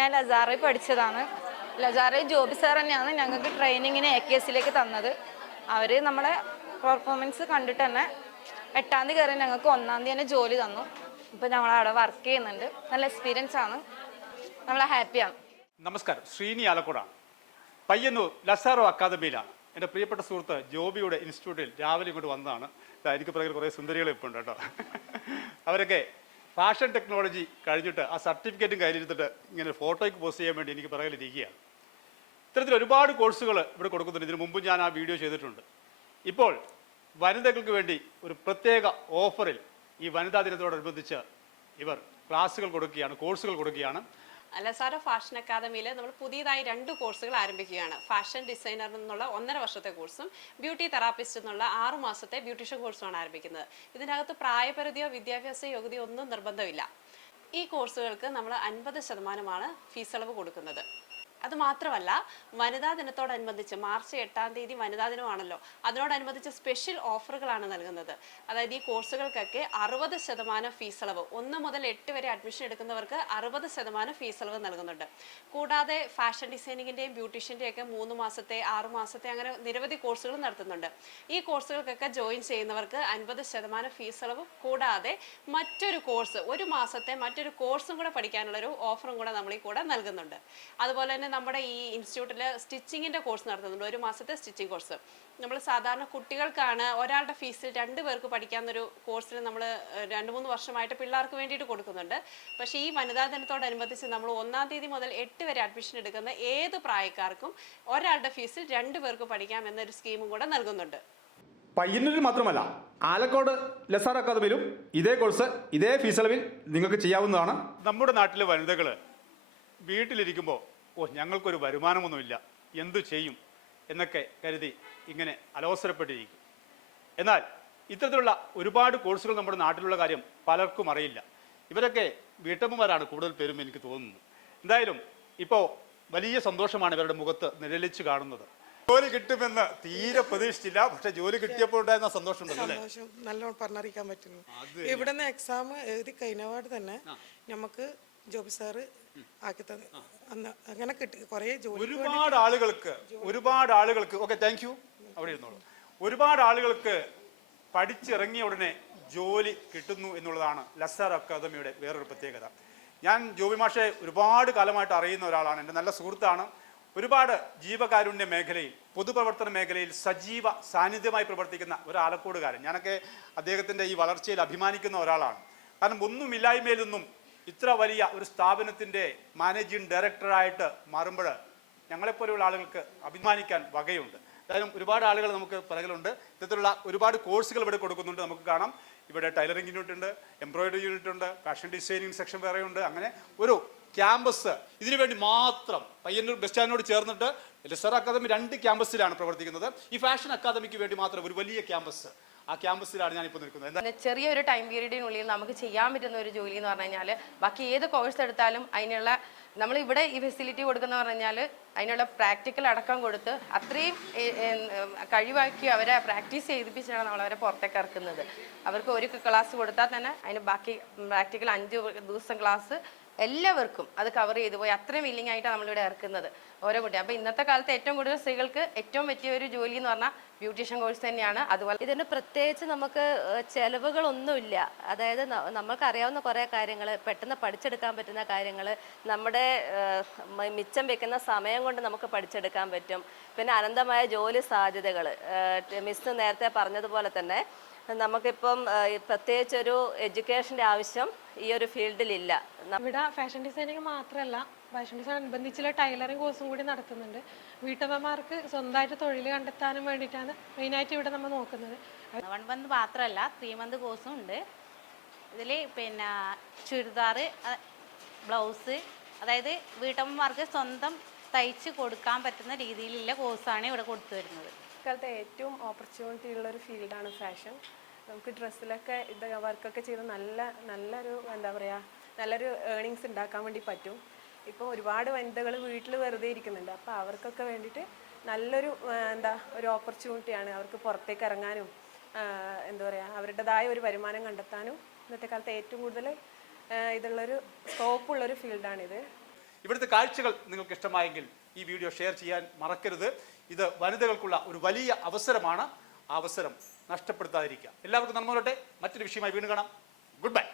ഞാൻ ലസാറയിൽ പഠിച്ചതാണ്. ലസാറയിൽ ജോബി സാർ തന്നെയാണ് ഞങ്ങൾക്ക് ട്രെയിനിങ്ങിന് എ കെ എസിലേക്ക് തന്നത്. അവർ നമ്മളെ പെർഫോമൻസ് കണ്ടിട്ട് തന്നെ എട്ടാം തീയതി കയറി ഞങ്ങൾക്ക് ഒന്നാം തീയതി തന്നെ ജോലി തന്നു. ഇപ്പം ഞങ്ങൾ അവിടെ വർക്ക് ചെയ്യുന്നുണ്ട്. നല്ല എക്സ്പീരിയൻസ് ആണ്. നമ്മൾ ഹാപ്പിയാണ് നമസ്കാരം. ശ്രീനി ആലക്കോടാണ്. പയ്യന്നൂർ ലസാറോ അക്കാദമിയിലാണ്. എന്റെ പ്രിയപ്പെട്ട സുഹൃത്ത് ജോബിയുടെ ഇൻസ്റ്റിറ്റ്യൂട്ടിൽ രാവിലെ ഇങ്ങോട്ട് വന്നതാണ്. എനിക്ക് പിറകിൽ കുറേ സുന്ദരികൾ ഇപ്പോൾ ഉണ്ട് കേട്ടോ. അവരൊക്കെ ഫാഷൻ ടെക്നോളജി കഴിഞ്ഞിട്ട് ആ സർട്ടിഫിക്കറ്റും കയ്യിലിരുത്തിട്ട് ഇങ്ങനെ ഫോട്ടോയ്ക്ക് പോസ്റ്റ് ചെയ്യാൻ വേണ്ടി എനിക്ക് പിറകിലിരിക്കുകയാണ് ഇത്തരത്തിൽ ഒരുപാട് കോഴ്സുകൾ ഇവിടെ കൊടുക്കുന്നുണ്ട്. ഇതിനു മുമ്പ് ഞാൻ ആ വീഡിയോ ചെയ്തിട്ടുണ്ട്. ഇപ്പോൾ വനിതകൾക്ക് വേണ്ടി ഒരു പ്രത്യേക ഓഫറിൽ ഈ വനിതാ ദിനത്തോടനുബന്ധിച്ച് ഇവർ ക്ലാസ്സുകൾ കൊടുക്കുകയാണ് കോഴ്സുകൾ കൊടുക്കുകയാണ്. ലസാറോ ഫാഷൻ അക്കാദമിയിൽ നമ്മൾ പുതിയതായി രണ്ട് കോഴ്സുകൾ ആരംഭിക്കുകയാണ്. ഫാഷൻ ഡിസൈനർ എന്നുള്ള ഒന്നര വർഷത്തെ കോഴ്സും ബ്യൂട്ടി തെറാപ്പിസ്റ്റ് എന്നുള്ള ആറു മാസത്തെ ബ്യൂട്ടീഷ്യൻ കോഴ്സുമാണ് ആരംഭിക്കുന്നത്. ഇതിനകത്ത് പ്രായപരിധിയോ വിദ്യാഭ്യാസ യോഗ്യതയോ ഒന്നും നിർബന്ധമില്ല. ഈ കോഴ്സുകൾക്ക് നമ്മൾ അൻപത് ശതമാനമാണ് ഫീസ് ഇളവ് കൊടുക്കുന്നത്. അത് മാത്രമല്ല വനിതാ ദിനത്തോടനുബന്ധിച്ച് മാർച്ച് എട്ടാം തീയതി വനിതാ ദിനമാണല്ലോ. അതിനോടനുബന്ധിച്ച് സ്പെഷ്യൽ ഓഫറുകളാണ് നൽകുന്നത്. അതായത് ഈ കോഴ്സുകൾക്കൊക്കെ അറുപത് ശതമാനം ഫീസളവ് ഒന്ന് മുതൽ എട്ട് വരെ അഡ്മിഷൻ എടുക്കുന്നവർക്ക് അറുപത് ശതമാനം ഫീസളവ് നൽകുന്നുണ്ട്. കൂടാതെ ഫാഷൻ ഡിസൈനിങ്ങിന്റെയും ബ്യൂട്ടീഷ്യന്റെയും ഒക്കെ മൂന്ന് മാസത്തെ ആറ് മാസത്തെ അങ്ങനെ നിരവധി കോഴ്സുകൾ നടത്തുന്നുണ്ട്. ഈ കോഴ്സുകൾക്കൊക്കെ ജോയിൻ ചെയ്യുന്നവർക്ക് അൻപത് ശതമാനം ഫീസളവ് കൂടാതെ മറ്റൊരു കോഴ്സ് ഒരു മാസത്തെ മറ്റൊരു കോഴ്സും കൂടെ പഠിക്കാനുള്ളൊരു ഓഫറും കൂടെ നമ്മൾ ഈ കൂടെ നൽകുന്നുണ്ട്. അതുപോലെ തന്നെ നമ്മുടെ ഈ ഇൻസ്റ്റിറ്റ്യൂട്ടിൽ സ്റ്റിച്ചിങ്ങിന്റെ കോഴ്സ് നടത്തുന്നുണ്ട്. ഒരു മാസത്തെ സ്റ്റിച്ചിങ് കോഴ്സ്. നമ്മൾ സാധാരണ കുട്ടികൾക്കാണ് ഒരാളുടെ ഫീസിൽ രണ്ട് പേർക്ക് പഠിക്കാവുന്നൊരു കോഴ്സിൽ നമ്മൾ രണ്ട് മൂന്ന് വർഷമായിട്ട് പിള്ളേർക്ക് വേണ്ടിയിട്ട് കൊടുക്കുന്നുണ്ട്. പക്ഷേ ഈ വനിതാ ദിനത്തോടനുബന്ധിച്ച് നമ്മൾ ഒന്നാം തീയതി മുതൽ എട്ട് വരെ അഡ്മിഷൻ എടുക്കുന്ന ഏത് പ്രായക്കാർക്കും ഒരാളുടെ ഫീസിൽ രണ്ട് പേർക്ക് പഠിക്കാം എന്നൊരു സ്കീമും കൂടെ നൽകുന്നുണ്ട്. പയ്യന്നൂരിൽ മാത്രമല്ല ആലക്കോട് ലസാർ അക്കാദമിയിലും ഇതേ കോഴ്സ് ഇതേ ഫീസ് അളവിൽ നിങ്ങൾക്ക് ചെയ്യാവുന്നതാണ്. നമ്മുടെ നാട്ടിലെ വനിതകൾ വീട്ടിലിരിക്കുമ്പോൾ ഓ ഞങ്ങൾക്കൊരു വരുമാനമൊന്നുമില്ല. എന്തു ചെയ്യും? എന്നൊക്കെ കരുതി ഇങ്ങനെ അലോസരപ്പെട്ടിരിക്കും. എന്നാൽ ഇത്തരത്തിലുള്ള ഒരുപാട് കോഴ്സുകൾ നമ്മുടെ നാട്ടിലുള്ള കാര്യം പലർക്കും അറിയില്ല. ഇവരൊക്കെ വീട്ടമ്മമാരാണ് കൂടുതൽ പേരും എനിക്ക് തോന്നുന്നത്. എന്തായാലും ഇപ്പോൾ വലിയ സന്തോഷമാണ് ഇവരുടെ മുഖത്ത് നിഴലിച്ച് കാണുന്നത്. ജോലി കിട്ടുമെന്ന് തീരെ പ്രതീക്ഷിച്ചില്ല. പക്ഷെ ജോലി കിട്ടിയപ്പോൾ ഉണ്ടായിരുന്ന സന്തോഷം സന്തോഷം നല്ലോണം പറഞ്ഞറിയിക്കാൻ പറ്റുന്നു. ഇവിടുന്ന് എക്സാം എഴുതി കഴിഞ്ഞപാട് തന്നെ നമുക്ക് ജോബി സാറ് ആക്കി തന്നെ. അന്ന് അങ്ങനെ കിട്ടി. കുറേ ജോലി ഒരുപാട് ആളുകൾക്ക് ഒരുപാട് ആളുകൾക്ക് ഓക്കെ താങ്ക് യു അവിടെ ഇരുന്നോളൂ. ഒരുപാട് ആളുകൾക്ക് പഠിച്ചിറങ്ങിയ ഉടനെ ജോലി കിട്ടുന്നു എന്നുള്ളതാണ് ലസാർ അക്കാദമിയുടെ വേറൊരു പ്രത്യേകത. ഞാൻ ജോബി മാഷെ ഒരുപാട് കാലമായിട്ട് അറിയുന്ന ഒരാളാണ്. എന്റെ നല്ല സുഹൃത്താണ്. ഒരുപാട് ജീവകാരുണ്യ മേഖലയിൽ പൊതുപ്രവർത്തന മേഖലയിൽ സജീവ സാന്നിധ്യമായി പ്രവർത്തിക്കുന്ന ഒരു ആലക്കോടുകാരൻ ഞാനൊക്കെ അദ്ദേഹത്തിന്റെ ഈ വളർച്ചയിൽ അഭിമാനിക്കുന്ന ഒരാളാണ്. കാരണം ഒന്നുമില്ലായ്മയിൽ നിന്നും ഇത്ര വലിയ ഒരു സ്ഥാപനത്തിന്റെ മാനേജിംഗ് ഡയറക്ടറായിട്ട് മാറുമ്പോൾ ഞങ്ങളെപ്പോലെയുള്ള ആളുകൾക്ക് അഭിമാനിക്കാൻ വകയുണ്ട്. അതായത് ഒരുപാട് ആളുകൾ നമുക്ക് പിറകിലുണ്ട്. ഇത്തരത്തിലുള്ള ഒരുപാട് കോഴ്സുകൾ ഇവിടെ കൊടുക്കുന്നുണ്ട്. നമുക്ക് കാണാം. ഇവിടെ ടൈലറിംഗ് യൂണിറ്റ് ഉണ്ട് എംബ്രോയിഡറി യൂണിറ്റ് ഉണ്ട് ഫാഷൻ ഡിസൈനിങ് സെക്ഷൻ വേറെ ഉണ്ട് അങ്ങനെ ഒരു ക്യാമ്പസ്. ഇതിനു വേണ്ടി മാത്രം പയ്യന്നൂർ ബസ് സ്റ്റാൻഡിനോട് ചേർന്നിട്ട് ലെസർ അക്കാദമി രണ്ട് ക്യാമ്പസിലാണ് പ്രവർത്തിക്കുന്നത്. ഈ ഫാഷൻ അക്കാദമിക്ക് വേണ്ടി മാത്രം ഒരു വലിയ ക്യാമ്പസ്. ആ ക്യാമ്പസിലാണ് ഞാൻ ഇപ്പോൾ നിൽക്കുന്നത്. എന്താ ചെറിയൊരു ടൈം പീരീഡിനുള്ളിൽ നമുക്ക് ചെയ്യാൻ പറ്റുന്ന ഒരു ജോലി എന്ന് പറഞ്ഞു കഴിഞ്ഞാൽ ബാക്കി ഏത് കോഴ്സ് എടുത്താലും അതിനുള്ള നമ്മൾ ഇവിടെ ഈ ഫെസിലിറ്റി കൊടുക്കുന്ന പറഞ്ഞാൽ അതിനുള്ള പ്രാക്ടിക്കൽ അടക്കം കൊടുത്ത് അത്രയും കഴിവാക്കി അവരെ പ്രാക്ടീസ് ചെയ്തിപ്പിച്ചാണ് നമ്മൾ അവരെ പുറത്തേക്ക് ഇറക്കുന്നത്. അവർക്ക് ഒരു ക്ലാസ് കൊടുത്താൽ തന്നെ അതിന് ബാക്കി പ്രാക്ടിക്കൽ അഞ്ച് ദിവസം ക്ലാസ് എല്ലാവർക്കും അത് കവർ ചെയ്തു പോയി. അത്രയും വില്ലിംഗ് ആയിട്ടാണ് നമ്മളിവിടെ ഇറക്കുന്നത് ഓരോ കുട്ടി. അപ്പോൾ ഇന്നത്തെ കാലത്ത് ഏറ്റവും കൂടുതൽ സ്ത്രീകൾക്ക് ഏറ്റവും പറ്റിയ ഒരു ജോലി എന്ന് പറഞ്ഞാൽ ബ്യൂട്ടീഷ്യൻ കോഴ്സ് തന്നെയാണ്. അതുപോലെ ഇതിന് പ്രത്യേകിച്ച് നമുക്ക് ചെലവുകളൊന്നുമില്ല. അതായത് നമുക്ക് നമ്മൾക്കറിയാവുന്ന കുറേ കാര്യങ്ങൾ പെട്ടെന്ന് പഠിച്ചെടുക്കാൻ പറ്റുന്ന കാര്യങ്ങൾ നമ്മുടെ മിച്ചം വെക്കുന്ന സമയം കൊണ്ട് നമുക്ക് പഠിച്ചെടുക്കാൻ പറ്റും. പിന്നെ അനന്തമായ ജോലി സാധ്യതകൾ മിസ് നേരത്തെ പറഞ്ഞതുപോലെ തന്നെ നമുക്കിപ്പം പ്രത്യേകിച്ച് ഒരു എഡ്യൂക്കേഷന്റെ ആവശ്യം ഈ ഒരു ഫീൽഡിലില്ല. ഇല്ല ഇവിടെ ഫാഷൻ ഡിസൈനിങ് മാത്രമല്ല ഫാഷൻ ഡിസൈൻ അനുബന്ധിച്ചുള്ള ടൈലറിംഗ് കോഴ്സും കൂടി നടത്തുന്നുണ്ട്. വീട്ടമ്മമാർക്ക് സ്വന്തമായിട്ട് തൊഴിൽ കണ്ടെത്താനും വേണ്ടിയിട്ടാണ് മെയിനായിട്ട് ഇവിടെ നമ്മൾ നോക്കുന്നത്. വൺ മന്ത് മാത്രമല്ല ത്രീ മന്ത് കോഴ്സും ഉണ്ട്. ഇതിൽ പിന്നെ ചുരിദാർ ബ്ലൗസ് അതായത് വീട്ടമ്മമാർക്ക് സ്വന്തം തയ്ച്ച് കൊടുക്കാൻ പറ്റുന്ന രീതിയിലുള്ള കോഴ്സാണ് ഇവിടെ കൊടുത്തു വരുന്നത്. ഇക്കാലത്തെ ഏറ്റവും ഓപ്പർച്യൂണിറ്റി ഉള്ള ഒരു ഫീൽഡാണ് ഫാഷൻ. നമുക്ക് ഡ്രസ്സിലൊക്കെ ഇത് വർക്കൊക്കെ ചെയ്ത് നല്ല നല്ലൊരു എന്താ പറയുക നല്ലൊരു ഏണിങ്സ് ഉണ്ടാക്കാൻ വേണ്ടി പറ്റും. ഇപ്പോൾ ഒരുപാട് വനിതകൾ വീട്ടിൽ വെറുതെ ഇരിക്കുന്നുണ്ട്. അപ്പോൾ അവർക്കൊക്കെ വേണ്ടിയിട്ട് നല്ലൊരു എന്താ ഒരു ഓപ്പർച്യൂണിറ്റിയാണ് അവർക്ക് പുറത്തേക്ക് ഇറങ്ങാനും എന്താ പറയുക അവരുടേതായ ഒരു വരുമാനം കണ്ടെത്താനും ഇന്നത്തെ കാലത്ത് ഏറ്റവും കൂടുതൽ ഇതുള്ളൊരു സ്കോപ്പുള്ളൊരു ഫീൽഡാണിത് ഇവിടുത്തെ കാഴ്ചകൾ നിങ്ങൾക്ക് ഇഷ്ടമായെങ്കിൽ ഈ വീഡിയോ ഷെയർ ചെയ്യാൻ മറക്കരുത്. ഇത് വനിതകൾക്കുള്ള ഒരു വലിയ അവസരമാണ്. അവസരം നഷ്ടപ്പെടുത്താതിരിക്കുക. എല്ലാവർക്കും വരട്ടെ മറ്റൊരു വിഷയമായി വീണ്ടും കാണാം. Good bye